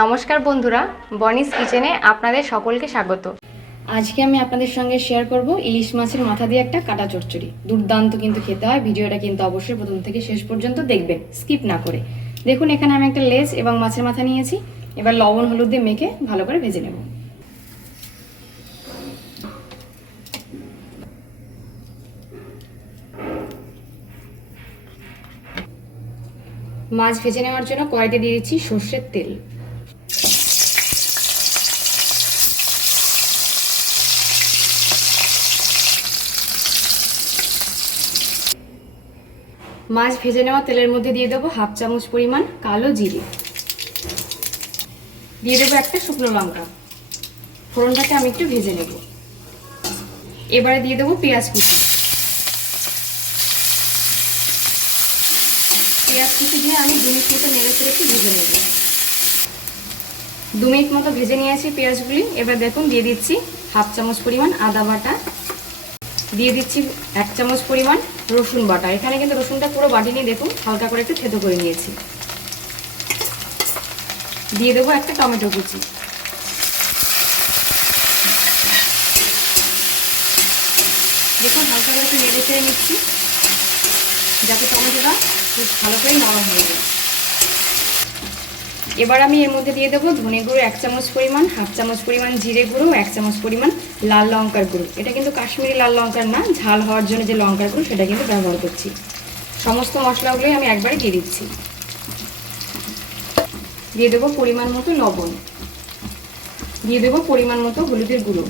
নমস্কার বন্ধুরা, বনিস কিচেনে আপনাদের সকলকে স্বাগত। আজকে আমি আপনাদের সঙ্গে শেয়ার করব ইলিশ মাছের মাথা দিয়ে একটা কাটা চচ্চড়ি। দুর্দান্ত কিন্তু খেতে হয়, ভিডিওটা কিন্তু অবশ্যই প্রথম থেকে শেষ পর্যন্ত দেখবেন স্কিপ না করে। দেখুন, এখানে আমি একটা লেজ এবং মাছের মাথা নিয়েছি। এবার লবণ হলুদ দিয়ে মেখে ভালো করে ভেজে নেব। মাছ ভেজে নেওয়ার জন্য কড়াইতে দিয়ে দিচ্ছি সর্ষের তেল। মাছ ভেজে নেওয়া তেলের মধ্যে দিয়ে দেবো হাফ চামচ পরিমাণ কালো জিরে। দিয়ে দেবো একটা শুকনো লঙ্কা। ফোড়নটাকে আমি একটু ভেজে নেব। এবারে দিয়ে দেবো পেঁয়াজ কুচি। পেঁয়াজ কুচি দিয়ে আমি দু মিনিট মতো নেড়ে চেড়ে একটু ভেজে নেব। দু মিনিট মতো ভেজে নিয়েছি পেঁয়াজগুলি। এবার দেখুন দিয়ে দিচ্ছি হাফ চামচ পরিমাণ আদা বাটা। দিয়ে দিচ্ছি এক চামচ পরিমাণ রসুন বাটা। এখানে কিন্তু রসুনটা পুরো বাটিনি দেখুন, হালকা করে একটু থেতো করে নিয়েছি। দিয়ে দেবো একটা টমেটো কুচি। দেখুন, হালকা করে একটু নেড়ে চেড়ে নিচ্ছি, যাতে টমেটোটা খুব ভালো করে নরম হয়ে যায়। এবার আমি এর মধ্যে দিয়ে দেবো ধনে গুঁড়ো এক চামচ পরিমাণ, হাফ চামচ পরিমাণ জিরে গুঁড়ো, এক চামচ পরিমাণ লাল লঙ্কার গুঁড়ো। এটা কিন্তু কাশ্মীরি লাল লঙ্কার না, ঝাল হওয়ার জন্য যে লঙ্কার গুঁড়ো সেটা কিন্তু ব্যবহার করছি। সমস্ত মশলাগুলোই আমি একবারে দিয়ে দিচ্ছি। দিয়ে দেবো পরিমাণ মতো লবণ। দিয়ে দেবো পরিমাণ মতো হলুদের গুঁড়ো।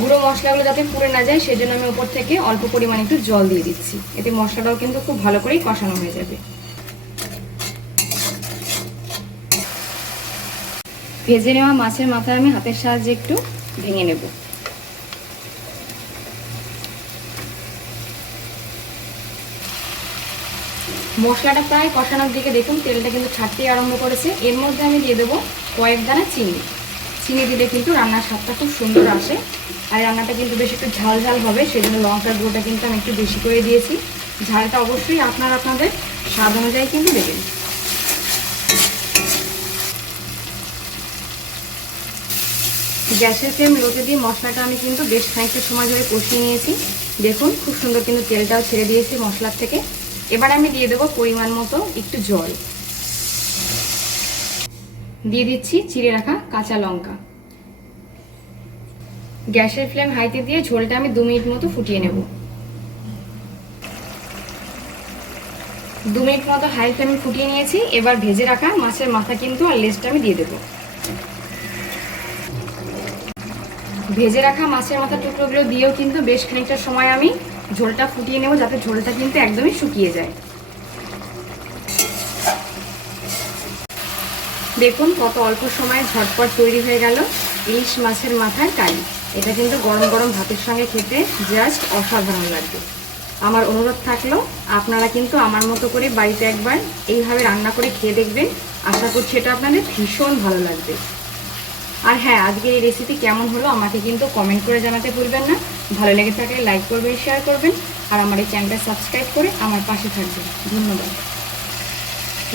গুঁড়ো মশলাগুলো যাতে পুড়ে না যায়, সেজন্য আমি উপর থেকে অল্প পরিমাণে একটু জল দিয়ে দিচ্ছি। এতে মশলাটাও কিন্তু খুব ভালো করেই কষানো হয়ে যাবে। ভেজে নেওয়া মাছের মাথা আমি হাতের সাহায্যে একটু ভেঙে নেব। মশলাটা প্রায় কষানোর দিকে দেখুন, তেলটা কিন্তু ছাড়তে আরম্ভ করেছে। এর মধ্যে আমি দিয়ে দেবো কয়েক দানা চিনি। চিনি দিলে কিন্তু রান্নার স্বাদটা খুব সুন্দর আসে। আর রান্নাটা কিন্তু বেশ একটু ঝাল ঝাল হবে সেই জন্য লঙ্কার গুঁড়োটা কিন্তু আমি একটু বেশি করে দিয়েছি। ঝালটা অবশ্যই আপনার আপনাদের স্বাদ অনুযায়ী কিন্তু দেবেন। গ্যাসের ফ্লেম লোতে দিয়ে মশলাটা আমি কিন্তু বেশ খানিকটা সময় ধরে কষিয়ে নিয়েছি। দেখুন, খুব সুন্দর কিন্তু তেলটাও ছেড়ে দিয়েছি মশলার থেকে। এবার আমি দিয়ে দেবো পরিমাণ মতো একটু জল। দিয়ে দিচ্ছি চিড়ে রাখা কাঁচা লঙ্কা। গ্যাসের ফ্লেম হাইতে দিয়ে ঝোলটা আমি দু মিনিট মতো ফুটিয়ে নেব। দু মিনিট মতো হাই ফ্লেমে ফুটিয়ে নিয়েছি। এবার ভেজে রাখা মাছের মাথা কিন্তু আর লেজটা আমি দিয়ে দেবো। ভেজে রাখা মাছের মাথা টুকরোগুলো দিয়েও কিন্তু বেশ খানিকটা সময় আমি ঝোলটা ফুটিয়ে নেব যাতে ঝোলটা কিন্তু একদমই শুকিয়ে যায়। দেখুন কত অল্প সময়ে ঝটপট তৈরি হয়ে গেল ইলিশ মাছের মাথার কারি। এটা কিন্তু গরম গরম ভাতের সঙ্গে খেতে জাস্ট অসাধারণ লাগবে। আমার অনুরোধ থাকল, আপনারা কিন্তু আমার মতো করে বাড়িতে একবার এইভাবে রান্না করে খেয়ে দেখবেন। আশা করছি এটা আপনাদের ভীষণ ভালো লাগবে। আর হ্যাঁ আজকের এই রেসিপি কেমন হলো আমাকে কিন্তু কমেন্ট করে জানাতে ভুলবেন না। ভালো লেগে থাকলে লাইক করবেন শেয়ার করবেন, আর আমার এই চ্যানেলটা সাবস্ক্রাইব করে আমার পাশে থাকবেন। ধন্যবাদ।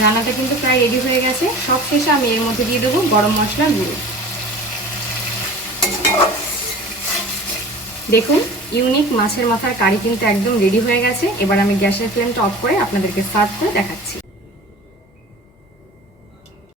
রান্নাটা কিন্তু প্রায় রেডি হয়ে গেছে। সব শেষে আমি এর মধ্যে দিয়ে দেবো গরম মশলা, গুঁড়ো। দেখুন ইউনিক মাছের মাথার কারি কিন্তু একদম রেডি হয়ে গেছে। এবার আমি গ্যাসের ফ্লেমটা অফ করে আপনাদেরকে সার্ভ করে দেখাচ্ছি।